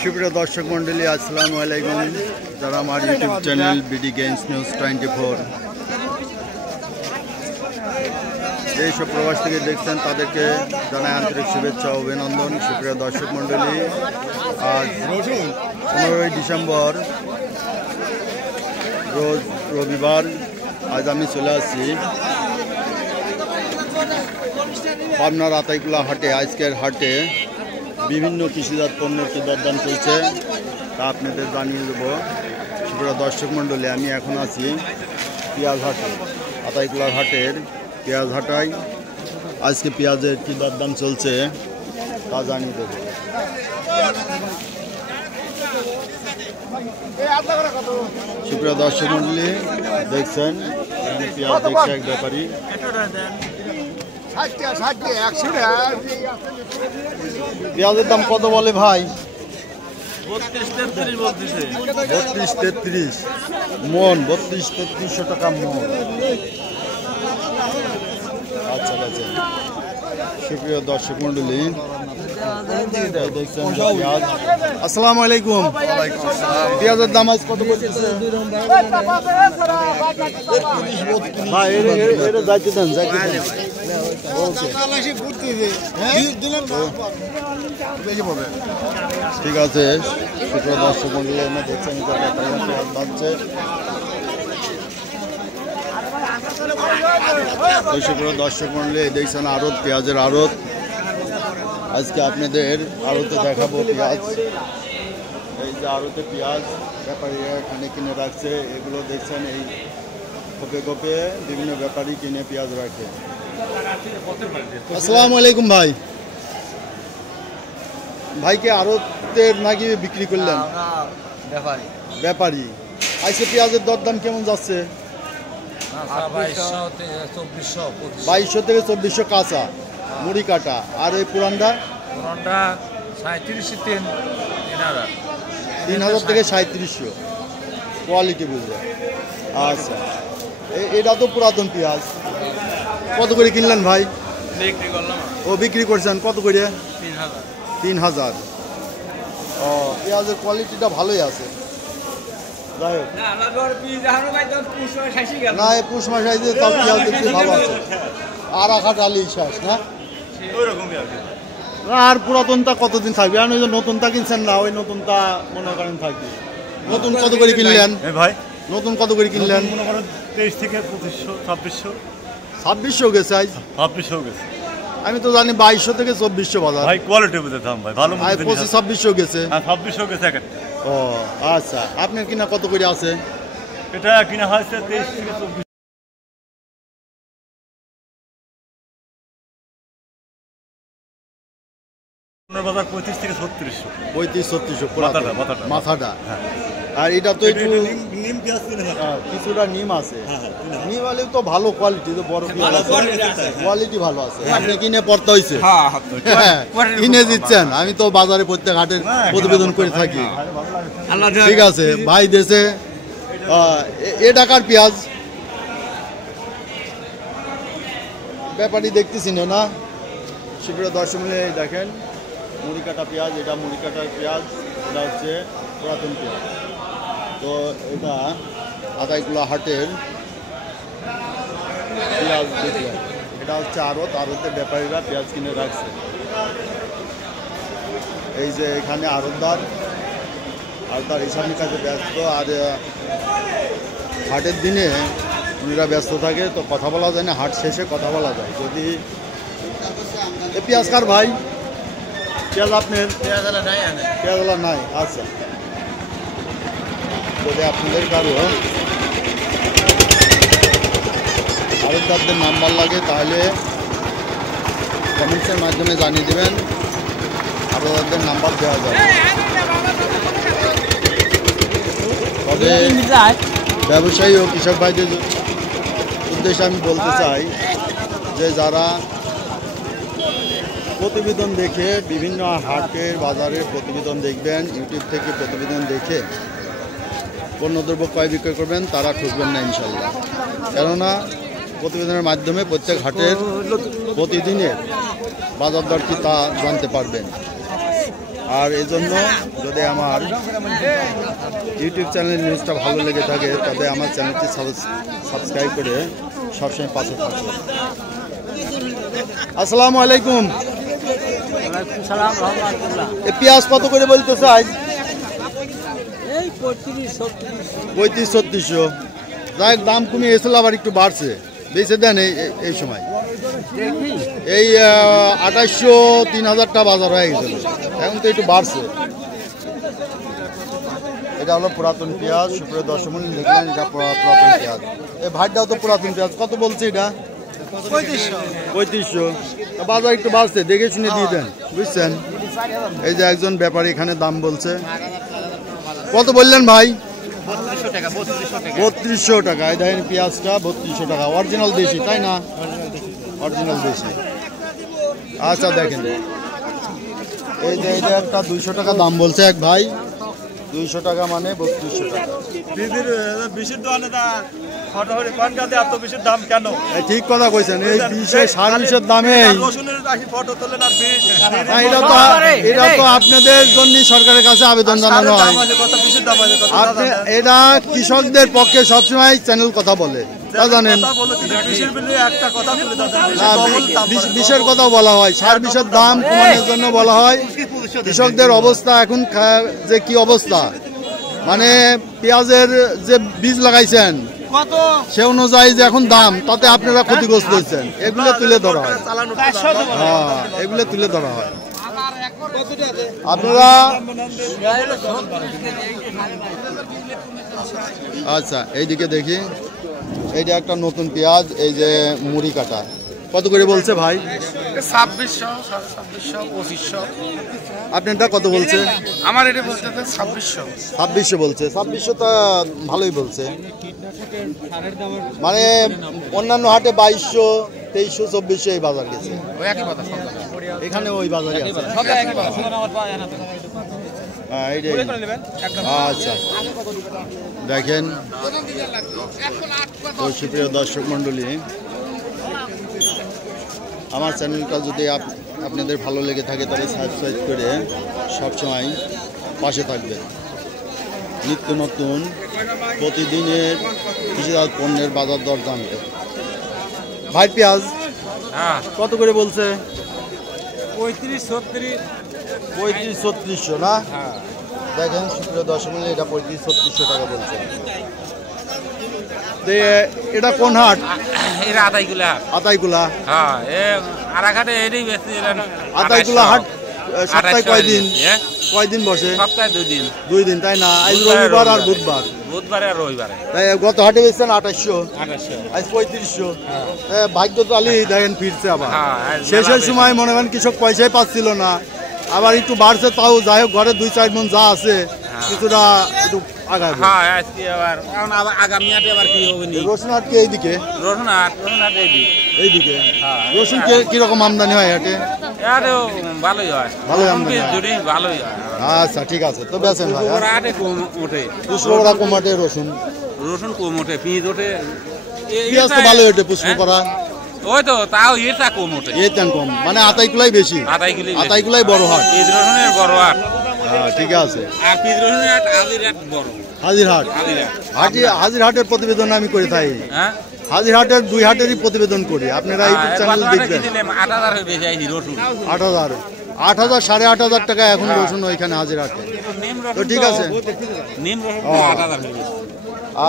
সুপ্রিয় দর্শক মন্ডলী, আসসালামু আলাইকুম। যারা আমার YouTube channel BD games news 24 এইসব প্রবাস থেকে দেখছেন তাদেরকে জানাই আন্তরিক শুভেচ্ছা ও অভিনন্দন। সুপ্রিয় দর্শক মন্ডলী, আজ 15 ডিসেম্বর রোজ রবিবার। আজ আমি চলে আসছি পাবনার আতাইকুলা হাটে। আজকের হাটে বিভিন্ন কৃষিজাত পণ্যের কি দরদাম চলছে তা আপনাদের জানিয়ে দেবো। সুপ্রিয় দর্শক মণ্ডলী, আমি এখন আছি পেঁয়াজ হাটে, আতাইকুলার হাটের পেঁয়াজ হাটায়। আজকে পেঁয়াজের কি দরদাম চলছে তা জানিয়ে দেবো। সুপ্রিয় দর্শক মণ্ডলী, দেখছেন পেঁয়াজ দেখছে এক ব্যাপারী। পেঁয়াজের দাম কত বলে ভাই? 32-33 মন, 32-33 টাকা মন। আচ্ছা আচ্ছা। সুপ্রিয় দর্শক মন্ডলী, দেখছেন পেঁয়াজ। আসসালামু আলাইকুম। পেঁয়াজের দাম আজ কত পড়তেছে ভাই? যাইতে দেন, যাইতে দেন। ঠিক আছে। সুপ্রিয় দর্শক মন্ডলী, দেখছেন পেঁয়াজ বাড়ছে। সুপ্রিয় দর্শক মন্ডলী, দেখছেন আড়ত, পেঁয়াজের আড়ত। আজকে আপনাদের আড়তে দেখাবো পেঁয়াজ। এই যে আড়তে পেঁয়াজ ব্যাপারীরা এখানে কিনে রাখছে, এগুলো দেখছেন এই কোপে কোপে বিভিন্ন ব্যাপারী কিনে পেঁয়াজ রাখে। আসসালামু আলাইকুম ভাই। ভাইকে আড়তের নাকি বিক্রি করলেন? ব্যাপারী। আজকে পেঁয়াজের দরদাম কেমন যাচ্ছে? 2200 থেকে 2400 কাঁচা মুড়ি কাটা। আর এই পুরানটা 3000 থেকে 3700 কোয়ালিটি বুঝে। আচ্ছা, এটা তো পুরাতন পেঁয়াজ। কত করে কিনলেন ভাই? ও বিক্রি করছেন কত করে? 3000। ও, পেঁয়াজের কোয়ালিটিটা ভালোই আছে। যাই হোক, না এই পুষ মাস আইছে তাও পেঁয়াজ দেখতে ভালো আছে। আর আখাট আলি শ্বাস না, আর পুরাতনটা কতদিন থাকবে? আর ওই যে নতুনটা কিনছেন না, ওই নতুনটা মনে করেন থাকবে। নতুন কত করে কিনলেন ভাই? নতুন কত করে কিনলেন? 23 থেকে 2500 2600 2600 গেছে আজ। 2600 গেছে। আমি তো জানি 2200 থেকে 2400 বাজার। ভাই কোয়ালিটি বুঝে দাম ভাই, ভালো মতো 2500 গেছে। হ্যাঁ 2600 গেছে একটা। ও আচ্ছা, আপনার কিনা কত করে আছে? এটা কিনা হয়েছে 23 থেকে 24। বাজার 35 থেকে 3600। 35-36 মাথাটা। হ্যাঁ। আর এটা তো একটু নিম পেঁয়াজ কিছুটা নিম আছে। নিম হলে তো ভালো কোয়ালিটি, তো বড় কোয়ালিটি ভালো আছে। আপনি কিনে পড়তে হয়েছে? কিনে দিচ্ছেন? আমি তো বাজারে প্রত্যেক হাটের প্রতিবেদন করে থাকি। ঠিক আছে ভাই। দেশে এ টাকার পেঁয়াজ ব্যাপারই দেখতেছি না। সুপ্রিয় দর্শক মিলে দেখেন মুড়ি কাটা পেঁয়াজ। এটা মুড়ি কাটার পেঁয়াজ, এটা হচ্ছে পুরাতন পেঁয়াজ। তো এটা আতাইকুলা হাটের পেঁয়াজ দেখলাম। এটা হচ্ছে আড়ত, আড়তে ব্যাপারীরা পেঁয়াজ কিনে রাখছে। এই যে এখানে আড়তদার আর তার হিসাবের কাছে ব্যস্ত। আর হাটের দিনে উনিরা ব্যস্ত থাকে, তো কথা বলা যায় না। হাট শেষে কথা বলা যায়। যদি পেঁয়াজ কার ভাই? পেঁয়াজ আপনার? পেঁয়াজওয়ালা নাই। আচ্ছা, যদি আপনাদের কারো আড়তদারদের নাম্বার লাগে তাহলে কমেন্টসের মাধ্যমে জানিয়ে দেবেন, আড়তদারদের নাম্বার দেওয়া যাবে। তবে ব্যবসায়ী ও কৃষক ভাইদের উদ্দেশ্যে আমি বলতে চাই যে যারা প্রতিবেদন দেখে বিভিন্ন হাটের বাজারের প্রতিবেদন দেখবেন, ইউটিউব থেকে প্রতিবেদন দেখে পণ্যদ্রব্য ক্রয় বিক্রয় করবেন, তারা ঠকবেন না ইনশাল্লাহ। কেননা প্রতিবেদনের মাধ্যমে প্রত্যেক হাটের প্রতিদিনের বাজার দর কি তা জানতে পারবেন। আর এই জন্য যদি আমার ইউটিউব চ্যানেলের নিউজটা ভালো লেগে থাকে তবে আমার চ্যানেলটি সাবস্ক্রাইব করে সবসময় পাশে থাকবেন। আসসালামু আলাইকুম। পেঁয়াজ কত করে বলতে চাই? 35-3600। যাই দাম কমে এসেছিল, আবার একটু বাড়ছে, বেঁচে দেন এই সময়। এই 2800-3000 বাজার হয়ে গেছিল, এখন তো একটু বাড়ছে। এটা হলো পুরাতন পেঁয়াজ। সুপ্রিয় দর্শক মণ্ডলী দেখলেন, এটা পুরাতন পেঁয়াজ। এই ভাইটাও তো পুরাতন পেঁয়াজ। কত বলছে এটা? 3500। বাজার একটু বাড়ছে, দেখে শুনে দিয়ে দেন, বুঝছেন। এই যে একজন ব্যাপারী এখানে দাম বলছে। কত বললেন ভাই? 3200 টাকা। এই দেখেন পেঁয়াজটা 3200 টাকা। অরিজিনাল দেশি, তাই না? অরিজিনাল দেশি। আচ্ছা দেখেন, এই যে এটা একটা 200 টাকা দাম বলছে এক ভাই। 200 টাকা মানে 3200 টাকা। ঠিক কথা কইছেন। এই সার বিষের দামে এটা তো আপনাদের জন্য সরকারের কাছে আবেদন জানানো হয়। এটা কৃষকদের পক্ষে সবসময় চ্যানেল কথা বলে, তা জানেন। বিষের কথা বলা হয়, সার বিষের দাম কমানোর জন্য বলা হয়। কৃষকদের অবস্থা এখন যে কি অবস্থা, মানে পেঁয়াজের যে বীজ লাগাইছেন সে অনুযায়ী যে এখন দাম, তাতে আপনারা ক্ষতিগ্রস্ত হচ্ছেন। এগুলো তুলে ধরা হয়, হ্যাঁ, এগুলো তুলে ধরা হয়। আপনারা আচ্ছা এইদিকে দেখি, এইটা একটা নতুন পেঁয়াজ। এই যে মুড়ি কাটা কত করে বলছে ভাই? 2600, 2500। আপনারটা কত বলছে? আমার এটা বলতে 2600। 2600 বলছে। 2600 তা ভালোই বলছে। মানে অন্যান্য হাটে 2200, 2300, 2400 এই বাজার গেছে। এখানে ওই বাজারে আছে। আচ্ছা দেখেন তো সুপ্রিয় দর্শক মণ্ডলী, আমার চ্যানেলটা যদি আপনাদের ভালো লেগে থাকে তবে সাবস্ক্রাইব করে সবসময় পাশে থাকবেন। নিত্য নতুন প্রতিদিনের কৃষিজাত পণ্যের বাজার দর জানতে। ভাই পেঁয়াজ কত করে বলছে? 35-3600 না? দেখেন সুপ্রিয় দর্শক মণ্ডলী, এটা 35-3600 টাকা বলছে। এটা কোন হাট? এটা আতাইকুলা। আতাইকুলা, হ্যাঁ, আরাঘাটে এটাই বেশি। আতাইকুলা হাট সপ্তাহে কয়দিন? কয়দিন বসে? সপ্তাহে 2 দিন। 2 দিন, তাই না? আজ রবিবার আর বুধবার। বুধবারে আর রবিবারে। তাই গত হাটে বেচছেন 2800, আজ 3500। ভাগ্যশালী দেখেন ফিরছে আবার। শেষের সময় মনে করেন কৃষক পয়সাই পাচ্ছিল না, আবার একটু বাড়ছে। তাও যাই হোক, ঘরে 2-4 মণ যা আছে কিছুটা একটু আগাবে। হ্যাঁ, আজকে আবার আগামী হাটে আবার কি হবে? রসুন হাট কি এইদিকে? রসুন হাট এইদিকে। রসুন কিরকম আমদানি হয় হাটে? ভালোই হয়, ভালোই আমদানি ভালোই হয়। আচ্ছা ঠিক আছে, তো বেচেন ভাই। হাটে কম ওঠে, পুষ্পকরা কম ওঠে, রসুন কম ওঠে, পেঁয়াজ ওঠে। পেঁয়াজ তো ভালোই ওঠে পুষ্পকরা। ওই তো, তাও এটা কম ওঠে। এটা কম, মানে আতাইকুলাই বেশি। আতাইকুলাই বড় হাট, পেঁয়াজ রসুনের বড় হাট। হ্যাঁ ঠিক আছে। আর পেঁয়াজ রসুনের হাট হাজিরহাট বড়। হাজিরহাট, হাজিরহাটের প্রতিবেদন আমি করে থাকি। হ্যাঁ, হাজিরহাটের 2 হাটেরই প্রতিবেদন করি। আপনারা ইউটিউব চ্যানেল দেখবেন। 8000 হয়ে বেশি রসুন। 8000, 8000-8500 টাকা এখন রসুন ওইখানে হাজিরহাটে। তো ঠিক আছে, নিম রসুন 8000 হয়ে গেছে।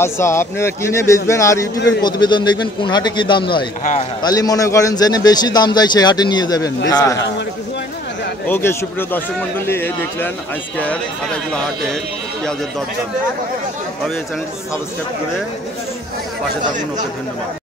আচ্ছা আপনারা কিনে বেচবেন আর ইউটিউবের প্রতিবেদন দেখবেন কোন হাটে কি দাম যায়। তাহলে মনে করেন জেনে বেশি দাম যায় সেই হাটে নিয়ে যাবেন, বেচবেন। ওকে সুপ্রিয় দর্শক মণ্ডলী, এই দেখলেন আজকের আতাইকুলা হাটের পেঁয়াজের দরদাম। তবে এই চ্যানেলটি সাবস্ক্রাইব করে পাশে থাকুন। ওকে ধন্যবাদ।